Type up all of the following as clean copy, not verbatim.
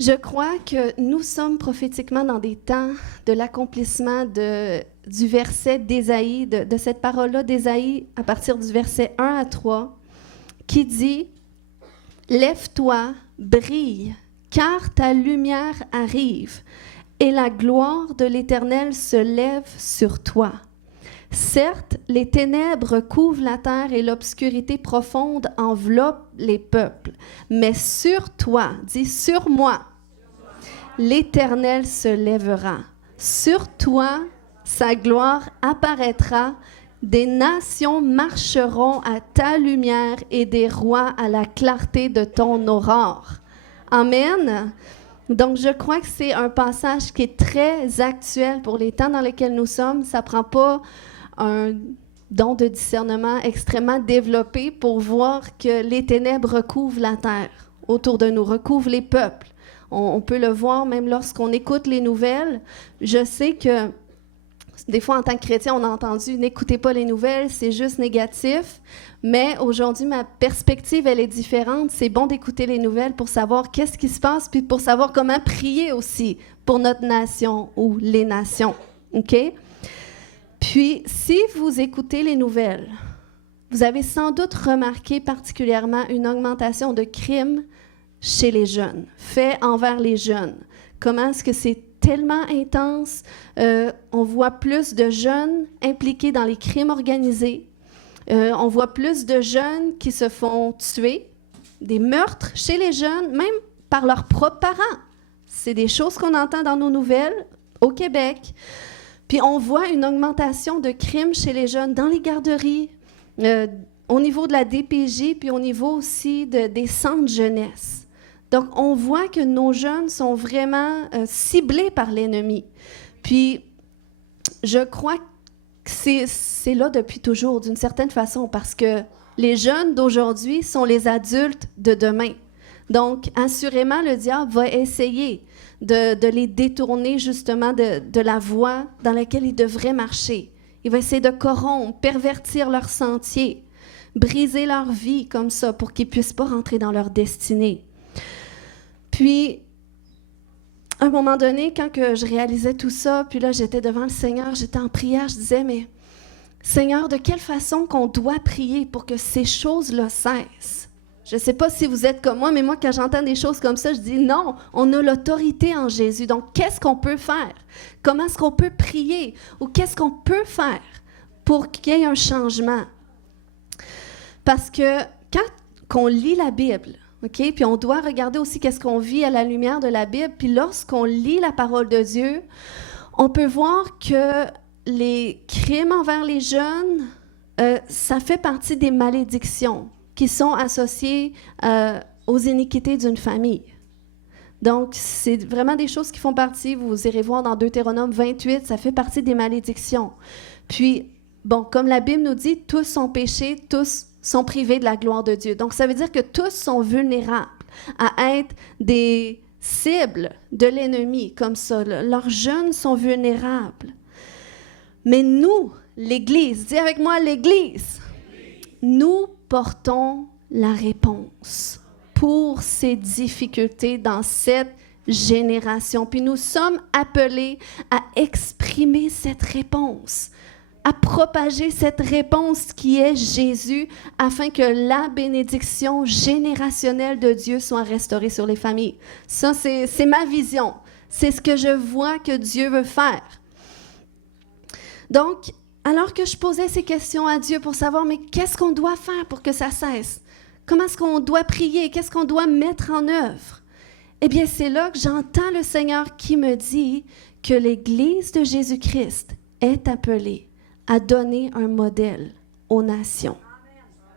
Je crois que nous sommes prophétiquement dans des temps de l'accomplissement du verset d'Ésaïe, de cette parole-là d'Ésaïe à partir du verset 1 à 3, qui dit « Lève-toi, brille, car ta lumière arrive, et la gloire de l'Éternel se lève sur toi. Certes, les ténèbres couvrent la terre et l'obscurité profonde enveloppe les peuples, mais sur toi, dis sur moi, l'Éternel se lèvera. Sur toi, sa gloire apparaîtra. Des nations marcheront à ta lumière et des rois à la clarté de ton aurore. » Amen. Donc, je crois que c'est un passage qui est très actuel pour les temps dans lesquels nous sommes. Ça ne prend pas un don de discernement extrêmement développé pour voir que les ténèbres recouvrent la terre autour de nous, recouvrent les peuples. On peut le voir même lorsqu'on écoute les nouvelles. Je sais que des fois, en tant que chrétien, on a entendu « n'écoutez pas les nouvelles, c'est juste négatif ». Mais aujourd'hui, ma perspective, elle est différente. C'est bon d'écouter les nouvelles pour savoir qu'est-ce qui se passe, puis pour savoir comment prier aussi pour notre nation ou les nations. OK? Puis, si vous écoutez les nouvelles, vous avez sans doute remarqué particulièrement une augmentation de crimes chez les jeunes, faits envers les jeunes. Comment est-ce que c'est tellement intense? On voit plus de jeunes impliqués dans les crimes organisés. On voit plus de jeunes qui se font tuer, des meurtres chez les jeunes, même par leurs propres parents. C'est des choses qu'on entend dans nos nouvelles au Québec. Puis on voit une augmentation de crimes chez les jeunes dans les garderies, au niveau de la DPJ, puis au niveau aussi des centres jeunesse. Donc, on voit que nos jeunes sont vraiment ciblés par l'ennemi. Puis, je crois que c'est là depuis toujours, d'une certaine façon, parce que les jeunes d'aujourd'hui sont les adultes de demain. Donc, assurément, le diable va essayer de les détourner justement de la voie dans laquelle ils devraient marcher. Il va essayer de corrompre, pervertir leur sentier, briser leur vie comme ça pour qu'ils ne puissent pas rentrer dans leur destinée. Puis, à un moment donné, quand que je réalisais tout ça, puis là, j'étais devant le Seigneur, j'étais en prière, je disais, mais Seigneur, de quelle façon qu'on doit prier pour que ces choses-là cessent? Je ne sais pas si vous êtes comme moi, mais moi, quand j'entends des choses comme ça, je dis non, on a l'autorité en Jésus. Donc, qu'est-ce qu'on peut faire? Comment est-ce qu'on peut prier? Ou qu'est-ce qu'on peut faire pour qu'il y ait un changement? Parce que quand on lit la Bible, OK? Puis on doit regarder aussi qu'est-ce qu'on vit à la lumière de la Bible. Puis lorsqu'on lit la parole de Dieu, on peut voir que les crimes envers les jeunes, ça fait partie des malédictions qui sont associées aux iniquités d'une famille. Donc, c'est vraiment des choses qui font partie, vous irez voir dans Deutéronome 28, ça fait partie des malédictions. Puis, bon, comme la Bible nous dit, tous sont péchés, tous sont privés de la gloire de Dieu. Donc, ça veut dire que tous sont vulnérables à être des cibles de l'ennemi, comme ça. Leurs jeunes sont vulnérables. Mais nous, l'Église, dis avec moi l'Église, nous portons la réponse pour ces difficultés dans cette génération. Puis nous sommes appelés à exprimer cette réponse, à propager cette réponse qui est Jésus, afin que la bénédiction générationnelle de Dieu soit restaurée sur les familles. Ça, c'est ma vision. C'est ce que je vois que Dieu veut faire. Donc, alors que je posais ces questions à Dieu pour savoir, mais qu'est-ce qu'on doit faire pour que ça cesse? Comment est-ce qu'on doit prier? Qu'est-ce qu'on doit mettre en œuvre? Eh bien, c'est là que j'entends le Seigneur qui me dit que l'Église de Jésus-Christ est appelée à donner un modèle aux nations.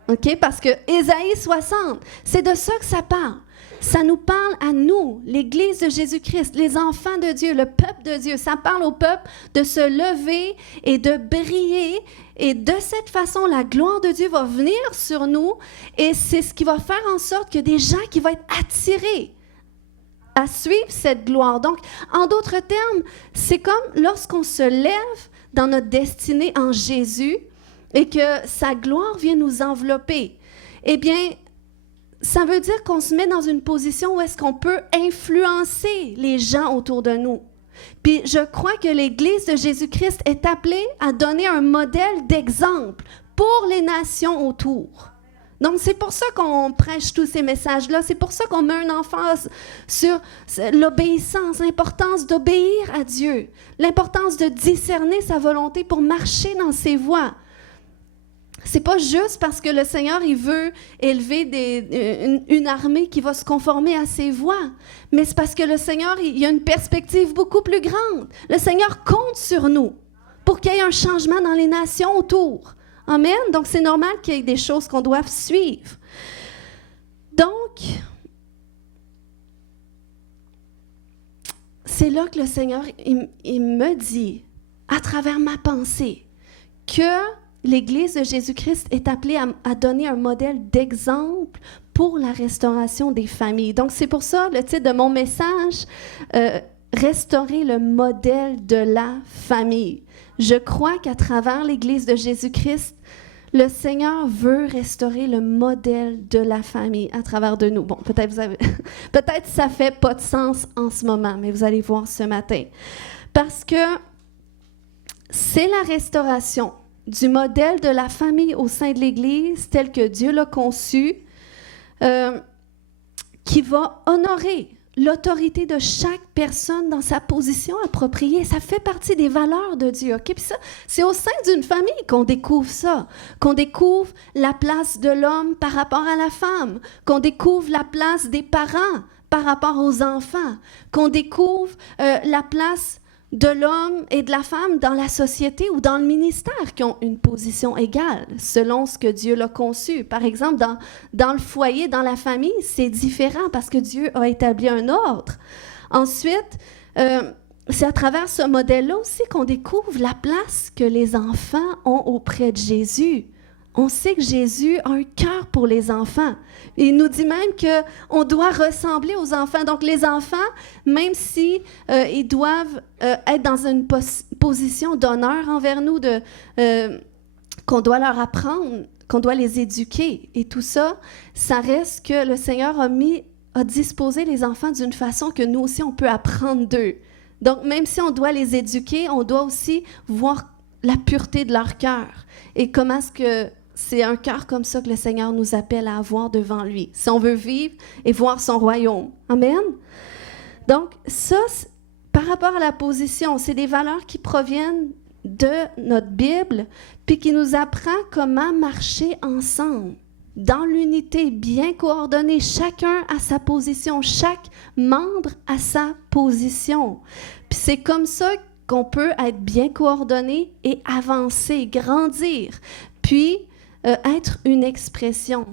OK? Parce que Ésaïe 60, c'est de ça que ça parle. Ça nous parle à nous, l'Église de Jésus-Christ, les enfants de Dieu, le peuple de Dieu. Ça parle au peuple de se lever et de briller. Et de cette façon, la gloire de Dieu va venir sur nous. Et c'est ce qui va faire en sorte que des gens qui vont être attirés à suivre cette gloire. Donc, en d'autres termes, c'est comme lorsqu'on se lève dans notre destinée en Jésus et que sa gloire vient nous envelopper. Eh bien, ça veut dire qu'on se met dans une position où est-ce qu'on peut influencer les gens autour de nous. Puis je crois que l'Église de Jésus-Christ est appelée à donner un modèle d'exemple pour les nations autour. Donc, c'est pour ça qu'on prêche tous ces messages-là. C'est pour ça qu'on met un emphase sur l'obéissance, l'importance d'obéir à Dieu, l'importance de discerner sa volonté pour marcher dans ses voies. C'est pas juste parce que le Seigneur, il veut élever une armée qui va se conformer à ses voies, mais c'est parce que le Seigneur, il y a une perspective beaucoup plus grande. Le Seigneur compte sur nous pour qu'il y ait un changement dans les nations autour. Amen. Donc, c'est normal qu'il y ait des choses qu'on doit suivre. Donc, c'est là que le Seigneur, il me dit, à travers ma pensée, que l'Église de Jésus-Christ est appelée à donner un modèle d'exemple pour la restauration des familles. Donc, c'est pour ça le titre de mon message, Restaurer le modèle de la famille. Je crois qu'à travers l'Église de Jésus-Christ, le Seigneur veut restaurer le modèle de la famille à travers de nous. Bon, peut-être ça fait pas de sens en ce moment, mais vous allez voir ce matin. Parce que c'est la restauration du modèle de la famille au sein de l'Église, tel que Dieu l'a conçu, qui va honorer l'autorité de chaque personne dans sa position appropriée. Ça fait partie des valeurs de Dieu. Okay? Puis ça, c'est au sein d'une famille qu'on découvre ça, qu'on découvre la place de l'homme par rapport à la femme, qu'on découvre la place des parents par rapport aux enfants, qu'on découvre la place de l'homme et de la femme dans la société ou dans le ministère qui ont une position égale selon ce que Dieu l'a conçu. Par exemple, dans le foyer, dans la famille, c'est différent parce que Dieu a établi un ordre. Ensuite, c'est à travers ce modèle-là aussi qu'on découvre la place que les enfants ont auprès de Jésus. On sait que Jésus a un cœur pour les enfants. Il nous dit même qu'on doit ressembler aux enfants. Donc, les enfants, même si ils doivent être dans une position d'honneur envers nous, qu'on doit leur apprendre, qu'on doit les éduquer et tout ça, ça reste que le Seigneur a disposé les enfants d'une façon que nous aussi, on peut apprendre d'eux. Donc, même si on doit les éduquer, on doit aussi voir la pureté de leur cœur et comment est-ce que c'est un cœur comme ça que le Seigneur nous appelle à avoir devant lui, si on veut vivre et voir son royaume. Amen? Donc, ça, par rapport à la position, c'est des valeurs qui proviennent de notre Bible, puis qui nous apprend comment marcher ensemble, dans l'unité, bien coordonnée, chacun à sa position, chaque membre à sa position. Puis c'est comme ça qu'on peut être bien coordonné et avancer, grandir, puis être une expression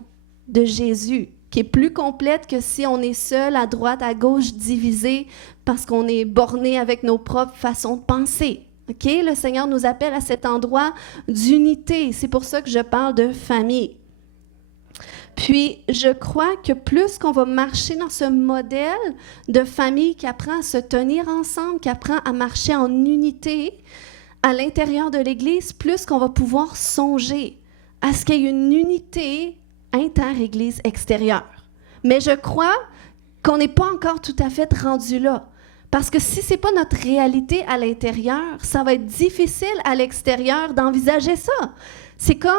de Jésus qui est plus complète que si on est seul, à droite, à gauche, divisé, parce qu'on est borné avec nos propres façons de penser. Okay? Le Seigneur nous appelle à cet endroit d'unité. C'est pour ça que je parle de famille. Puis, je crois que plus qu'on va marcher dans ce modèle de famille qui apprend à se tenir ensemble, qui apprend à marcher en unité à l'intérieur de l'Église, plus qu'on va pouvoir songer à ce qu'il y ait une unité inter-Église extérieure. Mais je crois qu'on n'est pas encore tout à fait rendu là. Parce que si ce n'est pas notre réalité à l'intérieur, ça va être difficile à l'extérieur d'envisager ça. C'est comme,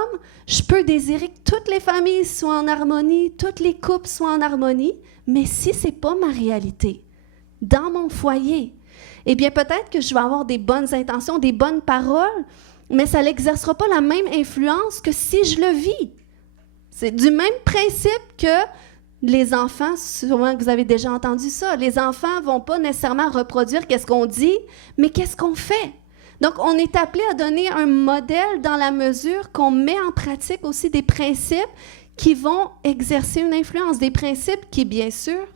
je peux désirer que toutes les familles soient en harmonie, toutes les couples soient en harmonie, mais si ce n'est pas ma réalité, dans mon foyer, eh bien peut-être que je vais avoir des bonnes intentions, des bonnes paroles, mais ça n'exercera pas la même influence que si je le vis. C'est du même principe que les enfants, sûrement que vous avez déjà entendu ça, les enfants ne vont pas nécessairement reproduire qu'est-ce qu'on dit, mais qu'est-ce qu'on fait. Donc, on est appelé à donner un modèle dans la mesure qu'on met en pratique aussi des principes qui vont exercer une influence, des principes qui, bien sûr,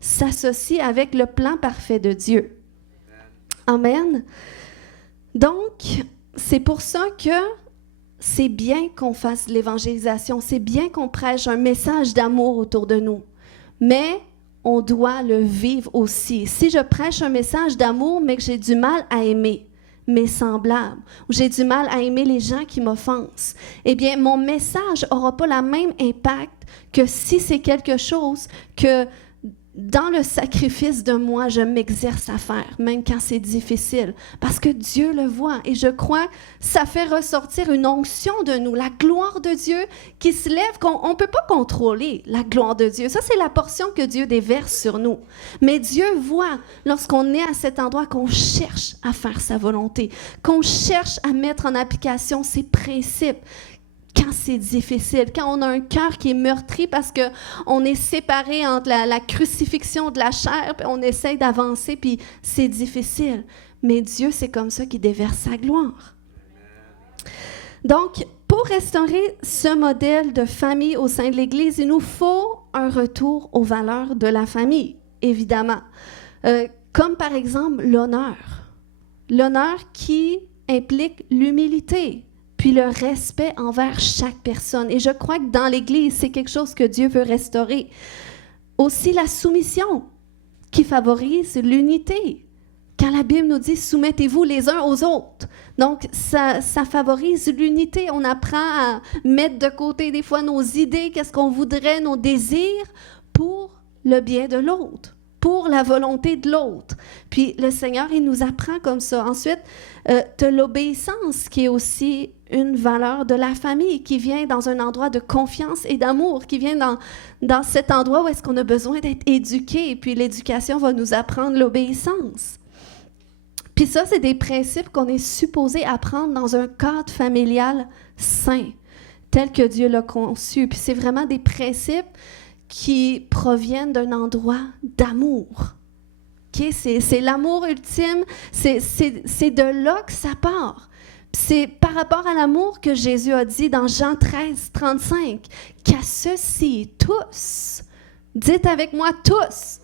s'associent avec le plan parfait de Dieu. Amen. Donc, c'est pour ça que c'est bien qu'on fasse l'évangélisation, c'est bien qu'on prêche un message d'amour autour de nous, mais on doit le vivre aussi. Si je prêche un message d'amour, mais que j'ai du mal à aimer, mes semblables, ou j'ai du mal à aimer les gens qui m'offensent, eh bien, mon message n'aura pas le même impact que si c'est quelque chose que dans le sacrifice de moi, je m'exerce à faire, même quand c'est difficile, parce que Dieu le voit. Et je crois que ça fait ressortir une onction de nous, la gloire de Dieu qui se lève, qu'on ne peut pas contrôler la gloire de Dieu. Ça, c'est la portion que Dieu déverse sur nous. Mais Dieu voit, lorsqu'on est à cet endroit, qu'on cherche à faire sa volonté, qu'on cherche à mettre en application ses principes, quand c'est difficile, quand on a un cœur qui est meurtri parce qu'on est séparé entre la crucifixion de la chair, puis on essaye d'avancer, puis c'est difficile. Mais Dieu, c'est comme ça qu'il déverse sa gloire. Donc, pour restaurer ce modèle de famille au sein de l'Église, il nous faut un retour aux valeurs de la famille, évidemment. Comme par exemple l'honneur. L'honneur qui implique l'humilité, puis le respect envers chaque personne. Et je crois que dans l'Église, c'est quelque chose que Dieu veut restaurer. Aussi la soumission, qui favorise l'unité. Quand la Bible nous dit « soumettez-vous les uns aux autres », donc ça favorise l'unité. On apprend à mettre de côté des fois nos idées, qu'est-ce qu'on voudrait, nos désirs, pour le bien de l'autre, pour la volonté de l'autre. Puis le Seigneur, il nous apprend comme ça. Ensuite, tu as l'obéissance qui est aussi une valeur de la famille, qui vient dans un endroit de confiance et d'amour, qui vient dans cet endroit où est-ce qu'on a besoin d'être éduqué. Et puis l'éducation va nous apprendre l'obéissance. Puis ça, c'est des principes qu'on est supposé apprendre dans un cadre familial sain, tel que Dieu l'a conçu. Puis c'est vraiment des principes qui proviennent d'un endroit d'amour. Okay? C'est l'amour ultime, c'est de là que ça part. C'est par rapport à l'amour que Jésus a dit dans Jean 13, 35, qu'à ceux-ci, tous, dites avec moi tous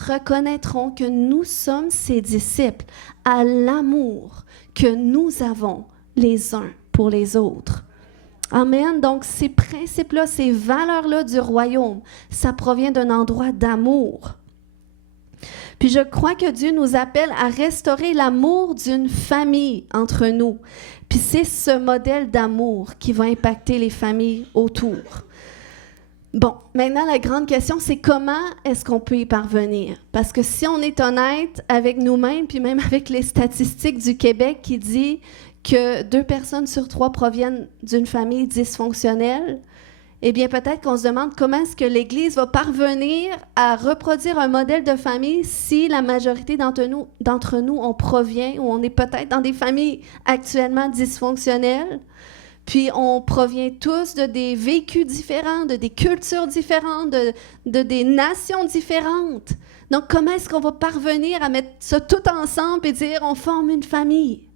reconnaîtront que nous sommes ses disciples à l'amour que nous avons les uns pour les autres. Amen. Donc, ces principes-là, ces valeurs-là du royaume, ça provient d'un endroit d'amour. Puis je crois que Dieu nous appelle à restaurer l'amour d'une famille entre nous. Puis c'est ce modèle d'amour qui va impacter les familles autour. Bon, maintenant, la grande question, c'est comment est-ce qu'on peut y parvenir? Parce que si on est honnête avec nous-mêmes, puis même avec les statistiques du Québec qui dit que 2 personnes sur 3 proviennent d'une famille dysfonctionnelle, eh bien, peut-être qu'on se demande comment est-ce que l'Église va parvenir à reproduire un modèle de famille si la majorité d'entre nous, on provient ou on est peut-être dans des familles actuellement dysfonctionnelles. Puis, on provient tous de des vécus différents, de des cultures différentes, de des nations différentes. Donc, comment est-ce qu'on va parvenir à mettre ça tout ensemble et dire on forme une famille?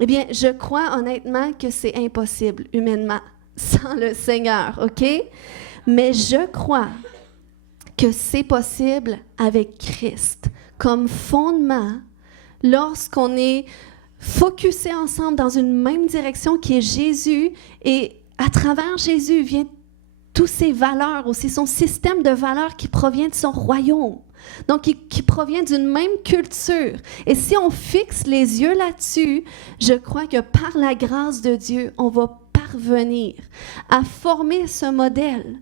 Eh bien, je crois honnêtement que c'est impossible humainement, sans le Seigneur, OK? Mais je crois que c'est possible avec Christ comme fondement lorsqu'on est focusés ensemble dans une même direction qui est Jésus, et à travers Jésus vient toutes ses valeurs aussi, son système de valeurs qui provient de son royaume, donc qui provient d'une même culture. Et si on fixe les yeux là-dessus, je crois que par la grâce de Dieu, on va parvenir à former ce modèle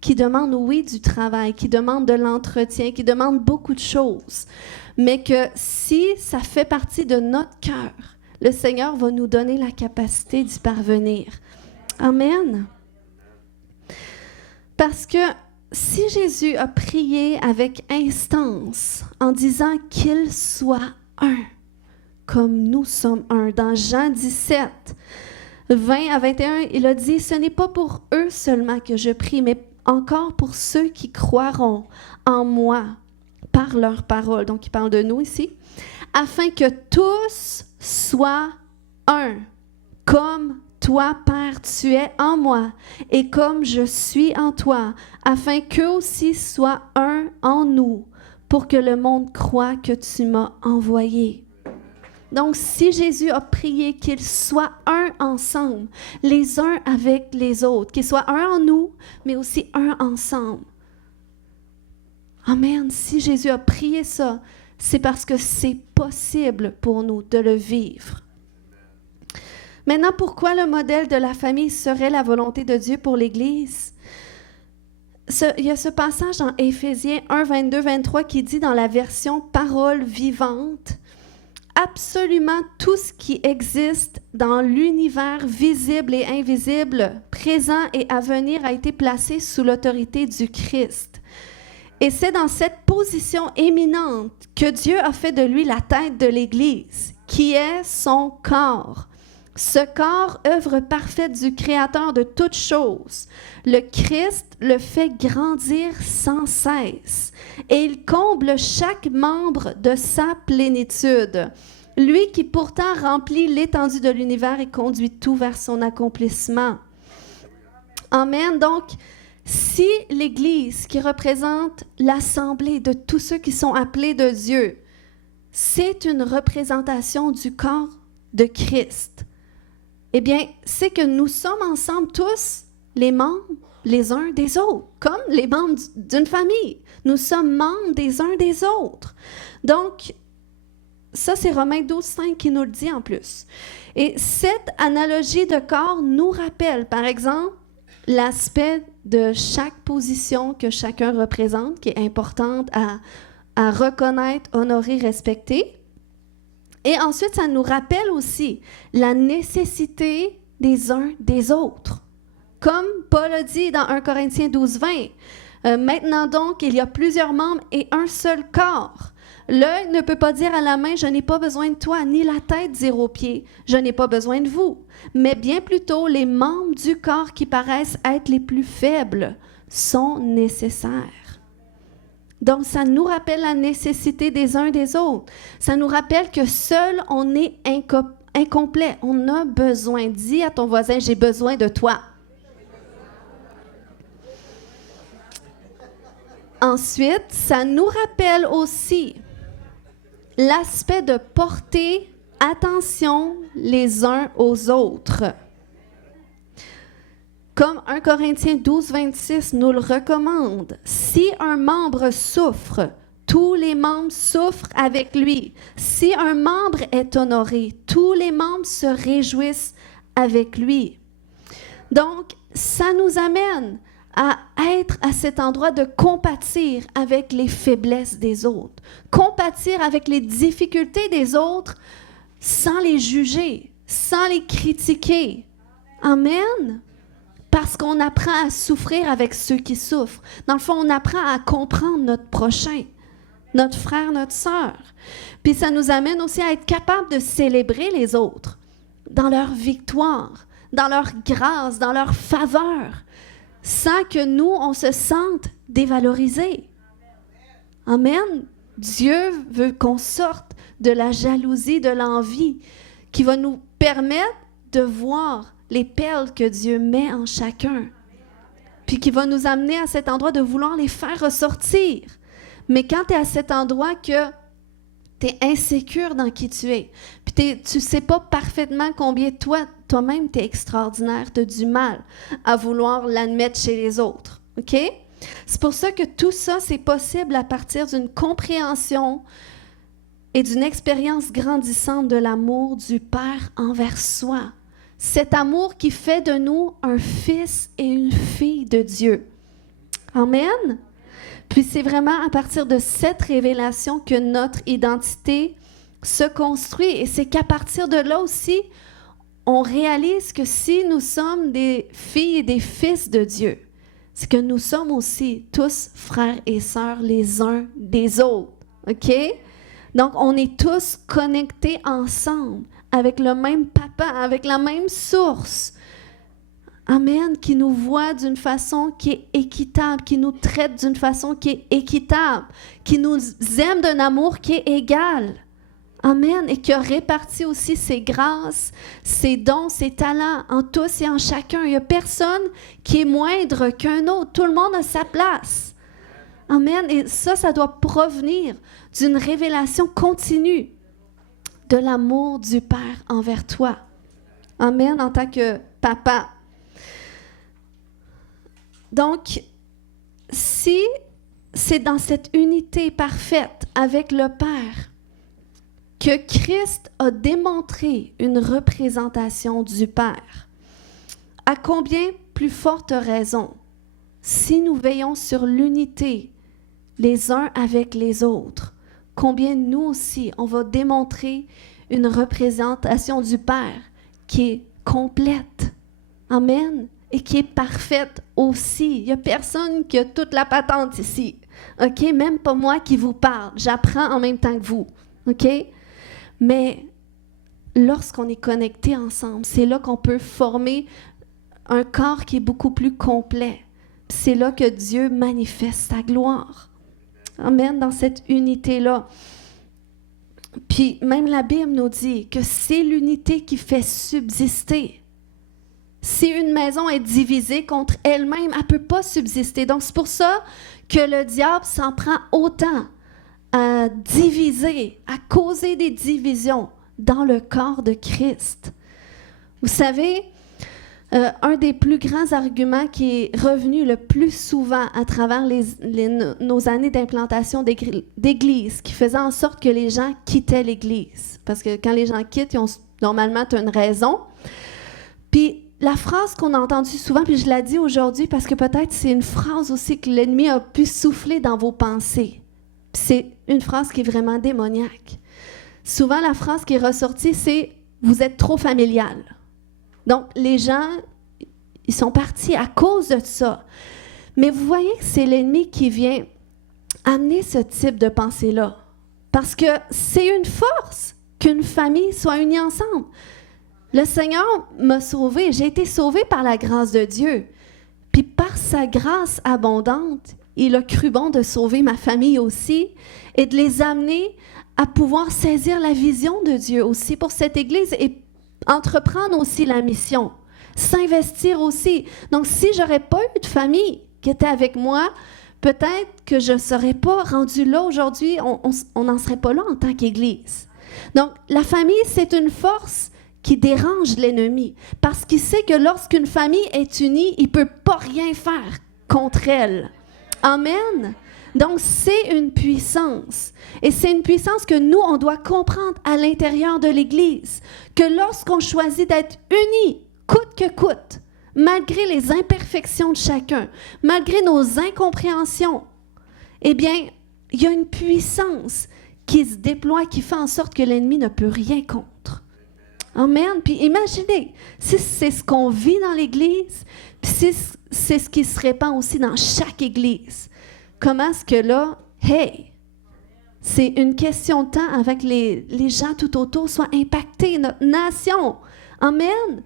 qui demande, oui, du travail, qui demande de l'entretien, qui demande beaucoup de choses, mais que si ça fait partie de notre cœur, le Seigneur va nous donner la capacité d'y parvenir. Amen. Parce que si Jésus a prié avec instance en disant qu'il soit un, comme nous sommes un, dans Jean 17, 20 à 21, il a dit « Ce n'est pas pour eux seulement que je prie, mais encore pour ceux qui croiront en moi par leur parole. » Donc, il parle de nous ici. « Afin que tous soient un, comme toi, Père, tu es en moi, et comme je suis en toi, afin qu'eux aussi soient un en nous, pour que le monde croie que tu m'as envoyé. » Donc, si Jésus a prié qu'ils soient un ensemble, les uns avec les autres, qu'ils soient un en nous, mais aussi un ensemble. Amen. Si Jésus a prié ça, c'est parce que c'est possible pour nous de le vivre. Maintenant, pourquoi le modèle de la famille serait la volonté de Dieu pour l'Église? Il y a ce passage dans Éphésiens 1, 22, 23 qui dit dans la version parole vivante, « Absolument tout ce qui existe dans l'univers visible et invisible, présent et à venir a été placé sous l'autorité du Christ. » Et c'est dans cette position éminente que Dieu a fait de lui la tête de l'Église, qui est son corps. Ce corps, œuvre parfaite du Créateur de toutes choses. Le Christ le fait grandir sans cesse et il comble chaque membre de sa plénitude. Lui qui pourtant remplit l'étendue de l'univers et conduit tout vers son accomplissement. Amen. Donc, si l'Église qui représente l'assemblée de tous ceux qui sont appelés de Dieu, c'est une représentation du corps de Christ, eh bien, c'est que nous sommes ensemble tous les membres les uns des autres, comme les membres d'une famille. Nous sommes membres des uns des autres. Donc, ça, c'est Romains 12, 5 qui nous le dit en plus. Et cette analogie de corps nous rappelle, par exemple, l'aspect de chaque position que chacun représente, qui est importante à reconnaître, honorer, respecter. Et ensuite, ça nous rappelle aussi la nécessité des uns des autres. Comme Paul a dit dans 1 Corinthiens 12, 20, maintenant donc, il y a plusieurs membres et un seul corps. L'œil ne peut pas dire à la main, je n'ai pas besoin de toi, ni la tête dire aux pieds, je n'ai pas besoin de vous. Mais bien plutôt, les membres du corps qui paraissent être les plus faibles sont nécessaires. Donc, ça nous rappelle la nécessité des uns des autres. Ça nous rappelle que seul, on est incomplet. On a besoin. Dis à ton voisin, j'ai besoin de toi. Ensuite, ça nous rappelle aussi l'aspect de porter attention les uns aux autres. Comme 1 Corinthiens 12, 26 nous le recommande, si un membre souffre, tous les membres souffrent avec lui. Si un membre est honoré, tous les membres se réjouissent avec lui. Donc, ça nous amène à être à cet endroit de compatir avec les faiblesses des autres, compatir avec les difficultés des autres sans les juger, sans les critiquer. Amen. Parce qu'on apprend à souffrir avec ceux qui souffrent. Dans le fond, on apprend à comprendre notre prochain, notre frère, notre sœur. Puis ça nous amène aussi à être capable de célébrer les autres dans leur victoire, dans leur grâce, dans leur faveur, sans que nous, on se sente dévalorisés. Amen. Dieu veut qu'on sorte de la jalousie, de l'envie, qui va nous permettre de voir les perles que Dieu met en chacun, puis qui va nous amener à cet endroit de vouloir les faire ressortir. Mais quand tu es à cet endroit que tu es insécure dans qui tu es, puis tu ne sais pas parfaitement combien toi-même tu es extraordinaire, tu as du mal à vouloir l'admettre chez les autres. OK? C'est pour ça que tout ça, c'est possible à partir d'une compréhension et d'une expérience grandissante de l'amour du Père envers soi. Cet amour qui fait de nous un fils et une fille de Dieu. Amen. Puis c'est vraiment à partir de cette révélation que notre identité se construit. Et c'est qu'à partir de là aussi, on réalise que si nous sommes des filles et des fils de Dieu, c'est que nous sommes aussi tous frères et sœurs les uns des autres. OK? Donc, on est tous connectés ensemble avec le même papa, avec la même source. Amen, qui nous voit d'une façon qui est équitable, qui nous traite d'une façon qui est équitable, qui nous aime d'un amour qui est égal. Amen, et qui a réparti aussi ses grâces, ses dons, ses talents en tous et en chacun. Il n'y a personne qui est moindre qu'un autre. Tout le monde a sa place. Amen, et ça doit provenir d'une révélation continue de l'amour du Père envers toi. Amen, en tant que papa. Donc, si c'est dans cette unité parfaite avec le Père que Christ a démontré une représentation du Père. À combien plus forte raison, si nous veillons sur l'unité les uns avec les autres, combien nous aussi, on va démontrer une représentation du Père qui est complète. Amen. Et qui est parfaite aussi. Il n'y a personne qui a toute la patente ici. OK? Même pas moi qui vous parle. J'apprends en même temps que vous. OK? Mais lorsqu'on est connectés ensemble, c'est là qu'on peut former un corps qui est beaucoup plus complet. C'est là que Dieu manifeste sa gloire. Amen, dans cette unité-là. Puis même la Bible nous dit que c'est l'unité qui fait subsister. Si une maison est divisée contre elle-même, elle ne peut pas subsister. Donc c'est pour ça que le diable s'en prend autant à diviser, à causer des divisions dans le corps de Christ. Vous savez, un des plus grands arguments qui est revenu le plus souvent à travers nos années d'implantation d'église, qui faisait en sorte que les gens quittaient l'église. Parce que quand les gens quittent, normalement, tu as une raison. Puis la phrase qu'on a entendue souvent, puis je la dis aujourd'hui parce que peut-être c'est une phrase aussi que l'ennemi a pu souffler dans vos pensées. Puis c'est une phrase qui est vraiment démoniaque. Souvent, la phrase qui est ressortie, c'est « vous êtes trop familial ». Donc, les gens, ils sont partis à cause de ça. Mais vous voyez que c'est l'ennemi qui vient amener ce type de pensée-là. Parce que c'est une force qu'une famille soit unie ensemble. Le Seigneur m'a sauvée. J'ai été sauvée par la grâce de Dieu. Puis par sa grâce abondante, il a cru bon de sauver ma famille aussi et de les amener à pouvoir saisir la vision de Dieu aussi pour cette Église et entreprendre aussi la mission, s'investir aussi. Donc, si je n'aurais pas eu de famille qui était avec moi, peut-être que je ne serais pas rendue là aujourd'hui, on n'en serait pas là en tant qu'Église. Donc, la famille, c'est une force qui dérange l'ennemi parce qu'il sait que lorsqu'une famille est unie, il ne peut pas rien faire contre elle. Amen. Donc, c'est une puissance. Et c'est une puissance que nous, on doit comprendre à l'intérieur de l'Église. Que lorsqu'on choisit d'être unis, coûte que coûte, malgré les imperfections de chacun, malgré nos incompréhensions, eh bien, il y a une puissance qui se déploie, qui fait en sorte que l'ennemi ne peut rien contre. Amen. Puis imaginez, si c'est ce qu'on vit dans l'Église, puis si c'est ce qui se répand aussi dans chaque Église, comment est-ce que là, hey, c'est une question de temps avec les gens tout autour soient impactés, notre nation. Amen.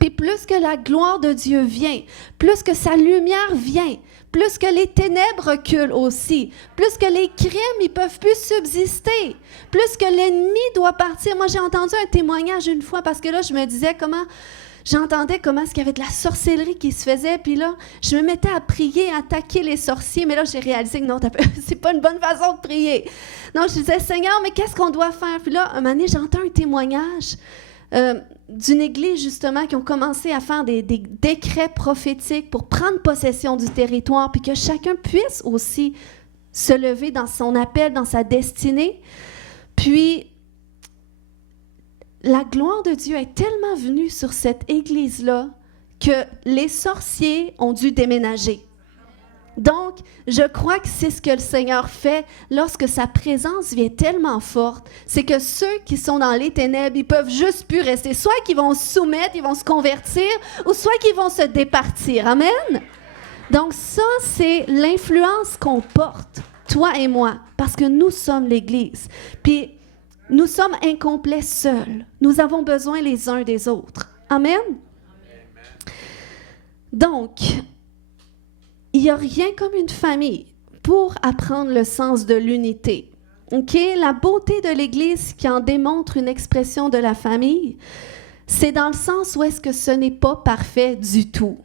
Puis plus que la gloire de Dieu vient, plus que sa lumière vient, plus que les ténèbres reculent aussi, plus que les crimes ils peuvent plus subsister, plus que l'ennemi doit partir. Moi, j'ai entendu un témoignage une fois parce que là, je me disais j'entendais comment est-ce qu'il y avait de la sorcellerie qui se faisait, puis là, je me mettais à prier, à attaquer les sorciers, mais là, j'ai réalisé que non, c'est pas une bonne façon de prier. Non, je disais, Seigneur, mais qu'est-ce qu'on doit faire? Puis là, un moment donné, j'entends un témoignage d'une église, justement, qui ont commencé à faire des décrets prophétiques pour prendre possession du territoire, puis que chacun puisse aussi se lever dans son appel, dans sa destinée. Puis, la gloire de Dieu est tellement venue sur cette église-là que les sorciers ont dû déménager. Donc, je crois que c'est ce que le Seigneur fait lorsque sa présence vient tellement forte. C'est que ceux qui sont dans les ténèbres, ils peuvent juste plus rester. Soit qu'ils vont se soumettre, ils vont se convertir, ou soit qu'ils vont se départir. Amen? Donc ça, c'est l'influence qu'on porte, toi et moi, parce que nous sommes l'Église. Puis, nous sommes incomplets seuls. Nous avons besoin les uns des autres. Amen? Donc, il n'y a rien comme une famille pour apprendre le sens de l'unité. Okay? La beauté de l'Église qui en démontre une expression de la famille, c'est dans le sens où est-ce que ce n'est pas parfait du tout.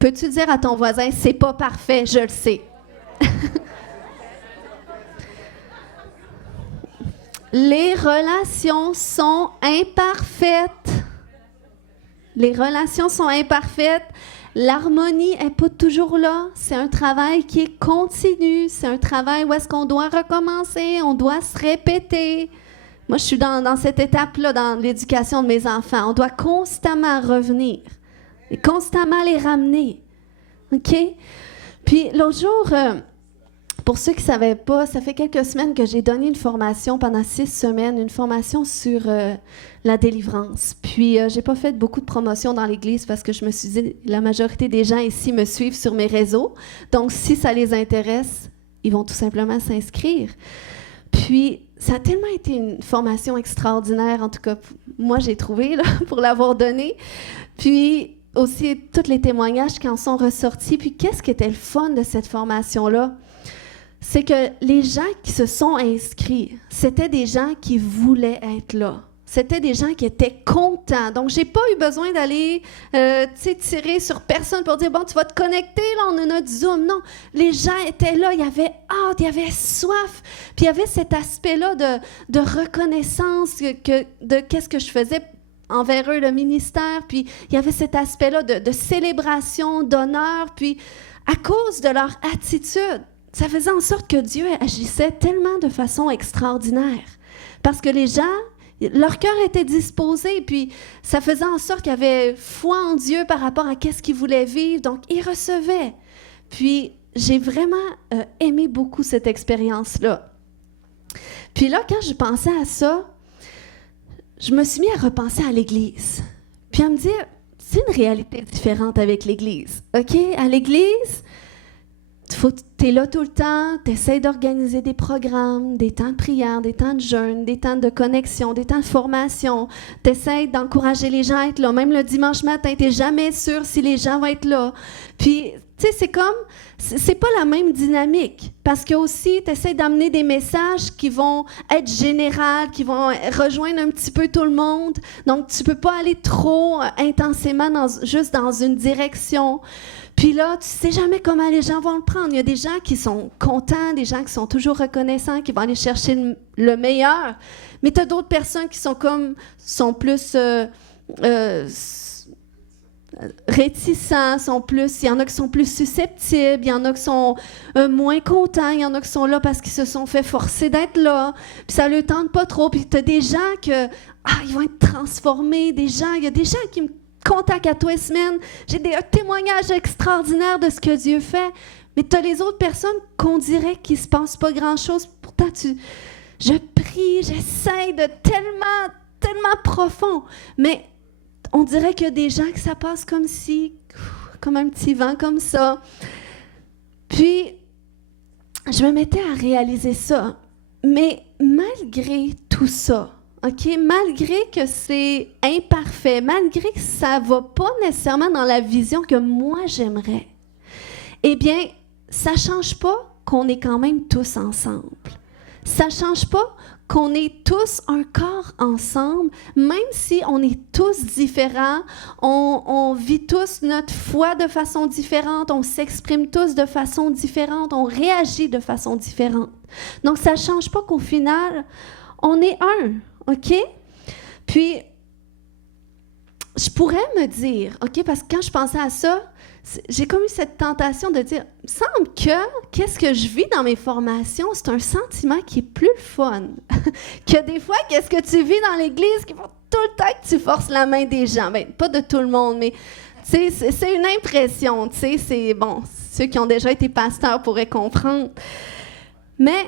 Peux-tu dire à ton voisin, c'est pas parfait, je le sais. Les relations sont imparfaites. Les relations sont imparfaites. L'harmonie n'est pas toujours là. C'est un travail qui est continu. C'est un travail où est-ce qu'on doit recommencer, on doit se répéter. Moi, je suis dans cette étape-là dans l'éducation de mes enfants. On doit constamment revenir et constamment les ramener. OK? Puis l'autre jour, pour ceux qui ne savaient pas, ça fait quelques semaines que j'ai donné une formation pendant 6 semaines, une formation sur la délivrance. Puis, je n'ai pas fait beaucoup de promotion dans l'Église parce que je me suis dit, la majorité des gens ici me suivent sur mes réseaux. Donc, si ça les intéresse, ils vont tout simplement s'inscrire. Puis, ça a tellement été une formation extraordinaire, en tout cas, moi, j'ai trouvé, là, pour l'avoir donnée. Puis, aussi, tous les témoignages qui en sont ressortis. Puis, qu'est-ce qui était le fun de cette formation-là? C'est que les gens qui se sont inscrits, c'était des gens qui voulaient être là. C'était des gens qui étaient contents. Donc, je n'ai pas eu besoin d'aller tirer sur personne pour dire « Bon, tu vas te connecter, là, on a notre Zoom. » Non, les gens étaient là, il y avait hâte, il y avait soif. Puis, il y avait cet aspect-là de reconnaissance de qu'est-ce que je faisais envers eux, le ministère. Puis, il y avait cet aspect-là de célébration, d'honneur. Puis, à cause de leur attitude, ça faisait en sorte que Dieu agissait tellement de façon extraordinaire. Parce que les gens, leur cœur était disposé, puis ça faisait en sorte qu'ils avaient foi en Dieu par rapport à qu'est-ce qu'ils voulaient vivre. Donc, ils recevaient. Puis, j'ai vraiment aimé beaucoup cette expérience-là. Puis là, quand je pensais à ça, je me suis mis à repenser à l'Église. Puis à me dire, c'est une réalité différente avec l'Église. OK? À l'Église, tu es là tout le temps, tu essaies d'organiser des programmes, des temps de prière, des temps de jeûne, des temps de connexion, des temps de formation. Tu essaies d'encourager les gens à être là. Même le dimanche matin, tu n'es jamais sûr si les gens vont être là. Puis, tu sais, c'est pas la même dynamique. Parce que aussi, tu essaies d'amener des messages qui vont être généraux, qui vont rejoindre un petit peu tout le monde. Donc, tu peux pas aller trop intensément juste dans une direction. Puis là, tu sais jamais comment les gens vont le prendre. Il y a des gens qui sont contents, des gens qui sont toujours reconnaissants, qui vont aller chercher le meilleur. Mais tu as d'autres personnes qui sont plus réticents, il y en a qui sont plus susceptibles, il y en a qui sont moins contents, il y en a qui sont là parce qu'ils se sont fait forcer d'être là, puis ça ne leur tente pas trop. Puis tu as des gens ils vont être transformés, il y a des gens qui me contactent à toi semaine. J'ai un témoignage extraordinaire de ce que Dieu fait, mais tu as les autres personnes qu'on dirait qu'il ne se passe pas grand-chose. Pourtant, je prie, j'essaie de tellement profond, mais on dirait qu'il y a des gens que ça passe comme un petit vent comme ça. Puis, je me mettais à réaliser ça. Mais malgré tout ça, OK, malgré que c'est imparfait, malgré que ça ne va pas nécessairement dans la vision que moi j'aimerais, eh bien, ça ne change pas qu'on est quand même tous ensemble. Ça ne change pas qu'on est tous un corps ensemble, même si on est tous différents, on vit tous notre foi de façon différente, on s'exprime tous de façon différente, on réagit de façon différente. Donc, ça ne change pas qu'au final, on est un, OK? Puis, je pourrais me dire, OK, parce que quand je pensais à ça, j'ai comme eu cette tentation de dire, il me semble que qu'est-ce que je vis dans mes formations, c'est un sentiment qui est plus fun que des fois, qu'est-ce que tu vis dans l'Église qui faut tout le temps que tu forces la main des gens. Bien, pas de tout le monde, mais c'est une impression, tu sais, c'est bon, ceux qui ont déjà été pasteurs pourraient comprendre. Mais,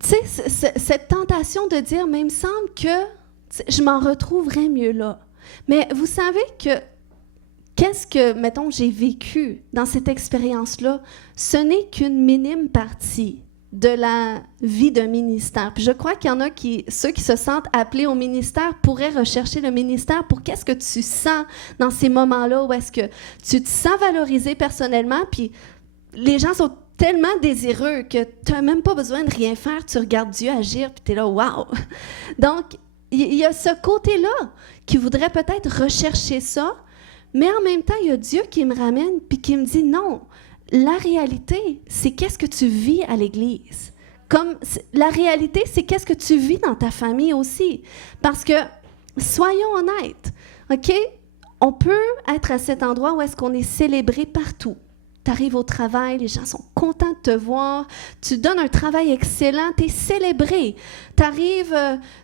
tu sais, cette tentation de dire, mais il me semble que je m'en retrouverais mieux là. Mais vous savez qu'est-ce que, mettons, j'ai vécu dans cette expérience-là? Ce n'est qu'une minime partie de la vie d'un ministère. Puis je crois qu'il y en a ceux qui se sentent appelés au ministère pourraient rechercher le ministère pour qu'est-ce que tu sens dans ces moments-là où est-ce que tu te sens valorisé personnellement, puis les gens sont tellement désireux que tu n'as même pas besoin de rien faire, tu regardes Dieu agir, puis tu es là, wow! Donc, il y a ce côté-là qui voudrait peut-être rechercher ça, mais en même temps, il y a Dieu qui me ramène puis qui me dit non, la réalité, c'est qu'est-ce que tu vis à l'Église. Comme la réalité, c'est qu'est-ce que tu vis dans ta famille aussi. Parce que Soyons honnêtes, OK? On peut être à cet endroit où est-ce qu'on est célébré partout. Tu arrives au travail, les gens sont contents de te voir, tu donnes un travail excellent, tu es célébré. Tu arrives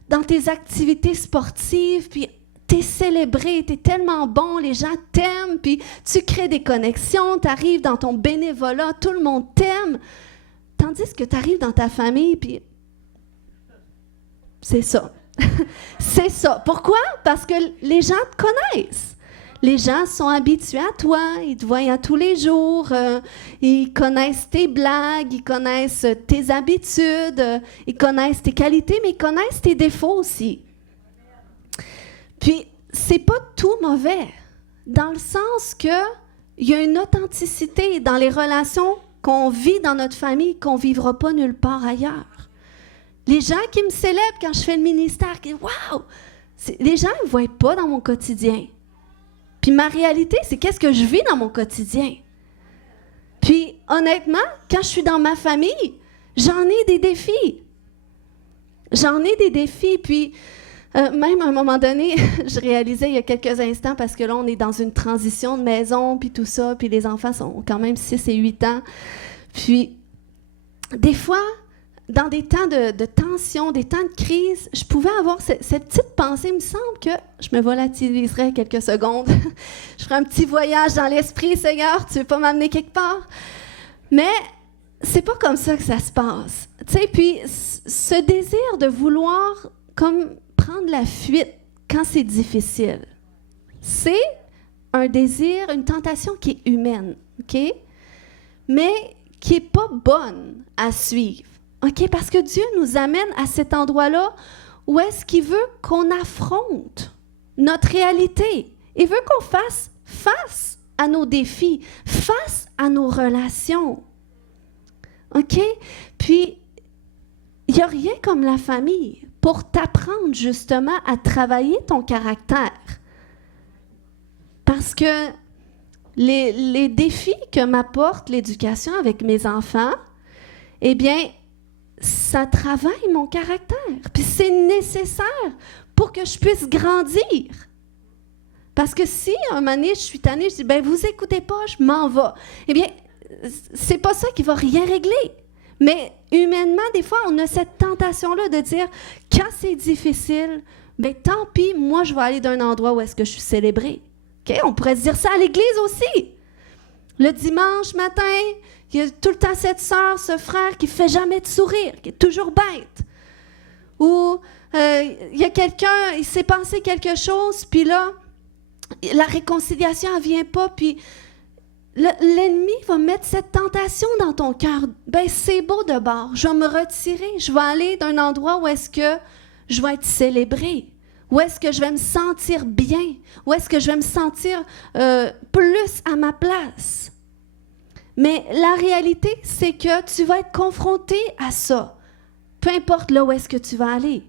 dans tes activités sportives, puis tu es célébré, tu es tellement bon, les gens t'aiment, puis tu crées des connexions, tu arrives dans ton bénévolat, tout le monde t'aime. Tandis que tu arrives dans ta famille, puis c'est ça. C'est ça. Pourquoi? Parce que les gens te connaissent. Les gens sont habitués à toi, ils te voient à tous les jours, ils connaissent tes blagues, ils connaissent tes habitudes, ils connaissent tes qualités, mais ils connaissent tes défauts aussi. Puis, c'est pas tout mauvais, dans le sens que il y a une authenticité dans les relations qu'on vit dans notre famille qu'on ne vivra pas nulle part ailleurs. Les gens qui me célèbrent quand je fais le ministère, qui disent « Wow! » Les gens ne me voient pas dans mon quotidien. Puis ma réalité, c'est qu'est-ce que je vis dans mon quotidien. Puis honnêtement, quand je suis dans ma famille, j'en ai des défis. J'en ai des défis. Puis même à un moment donné, je réalisais il y a quelques instants, parce que là, on est dans une transition de maison, puis tout ça, puis les enfants sont quand même 6 et 8 ans. Puis des fois, dans des temps de tension, des temps de crise, je pouvais avoir cette petite pensée. Il me semble que je me volatiliserais quelques secondes. Je ferais un petit voyage dans l'esprit. Seigneur, tu veux pas m'amener quelque part? Mais c'est pas comme ça que ça se passe. Tu sais, puis ce désir de vouloir comme prendre la fuite quand c'est difficile, c'est un désir, une tentation qui est humaine, OK? Mais qui n'est pas bonne à suivre. OK? Parce que Dieu nous amène à cet endroit-là où est-ce qu'il veut qu'on affronte notre réalité. Il veut qu'on fasse face à nos défis, face à nos relations. OK? Puis, il n'y a rien comme la famille pour t'apprendre justement à travailler ton caractère. Parce que les défis que m'apporte l'éducation avec mes enfants, eh bien, ça travaille mon caractère. Puis c'est nécessaire pour que je puisse grandir. Parce que si, un moment donné, je suis tannée, je dis, ben vous écoutez pas, je m'en vais. Eh bien, c'est pas ça qui va rien régler. Mais humainement, des fois, on a cette tentation-là de dire, quand c'est difficile, ben tant pis, moi, je vais aller d'un endroit où est-ce que je suis célébrée. Okay? On pourrait se dire ça à l'église aussi. Le dimanche matin, il y a tout le temps cette sœur, ce frère qui ne fait jamais de sourire, qui est toujours bête. Ou il y a quelqu'un, il s'est passé quelque chose, puis là, la réconciliation ne vient pas, puis l'ennemi va mettre cette tentation dans ton cœur. Ben c'est beau de bord, je vais me retirer, je vais aller d'un endroit où est-ce que je vais être célébrée, où est-ce que je vais me sentir bien, où est-ce que je vais me sentir plus à ma place. Mais la réalité, c'est que tu vas être confronté à ça, peu importe là où est-ce que tu vas aller.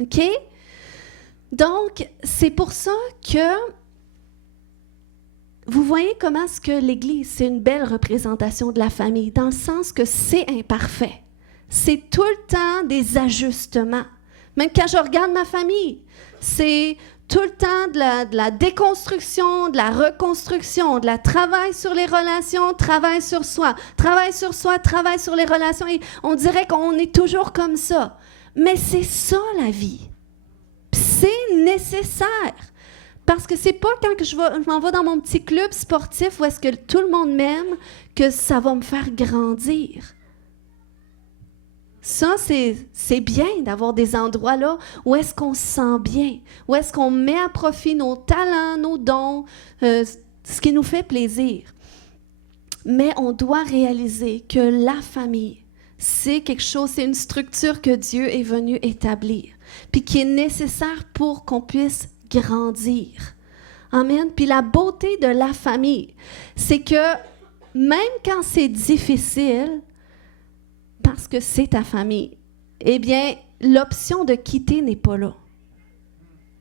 OK? Donc, c'est pour ça que vous voyez comment est-ce que l'Église, c'est une belle représentation de la famille, dans le sens que c'est imparfait. C'est tout le temps des ajustements. Même quand je regarde ma famille, c'est tout le temps de la déconstruction, de la reconstruction, de la travail sur les relations, travail sur soi, travail sur les relations. Et on dirait qu'on est toujours comme ça. Mais c'est ça la vie. C'est nécessaire. Parce que c'est pas quand que je m'en vais dans mon petit club sportif où est-ce que tout le monde m'aime que ça va me faire grandir. Ça, c'est bien d'avoir des endroits là où est-ce qu'on se sent bien, où est-ce qu'on met à profit nos talents, nos dons, ce qui nous fait plaisir. Mais on doit réaliser que la famille, c'est quelque chose, c'est une structure que Dieu est venu établir, puis qui est nécessaire pour qu'on puisse grandir. Amen. Puis la beauté de la famille, c'est que même quand c'est difficile, parce que c'est ta famille, eh bien, l'option de quitter n'est pas là.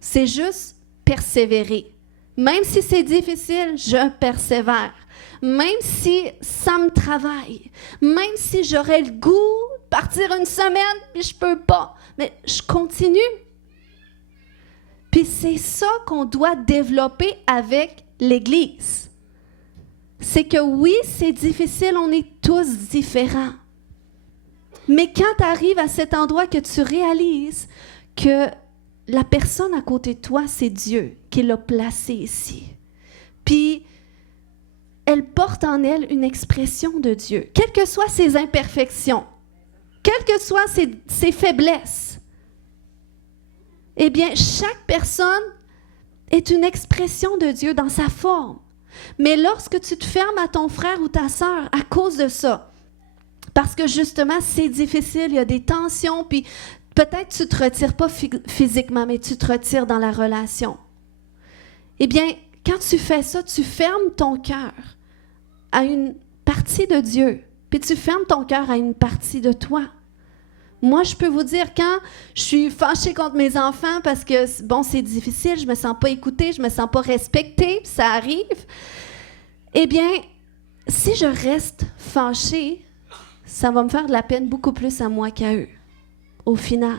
C'est juste persévérer. Même si c'est difficile, je persévère. Même si ça me travaille. Même si j'aurais le goût de partir une semaine, puis je peux pas. Mais je continue. Puis c'est ça qu'on doit développer avec l'Église. C'est que oui, c'est difficile, on est tous différents. Mais quand tu arrives à cet endroit que tu réalises que la personne à côté de toi, c'est Dieu qui l'a placée ici. Puis, elle porte en elle une expression de Dieu, quelles que soient ses imperfections, quelles que soient ses faiblesses. Eh bien, chaque personne est une expression de Dieu dans sa forme. Mais lorsque tu te fermes à ton frère ou ta sœur à cause de ça, parce que justement, c'est difficile, il y a des tensions, puis peut-être tu ne te retires pas physiquement, mais tu te retires dans la relation. Eh bien, quand tu fais ça, tu fermes ton cœur à une partie de Dieu, puis tu fermes ton cœur à une partie de toi. Moi, je peux vous dire, quand je suis fâchée contre mes enfants parce que, bon, c'est difficile, je me sens pas écoutée, je me sens pas respectée, puis ça arrive, eh bien, si je reste fâchée, ça va me faire de la peine beaucoup plus à moi qu'à eux, au final.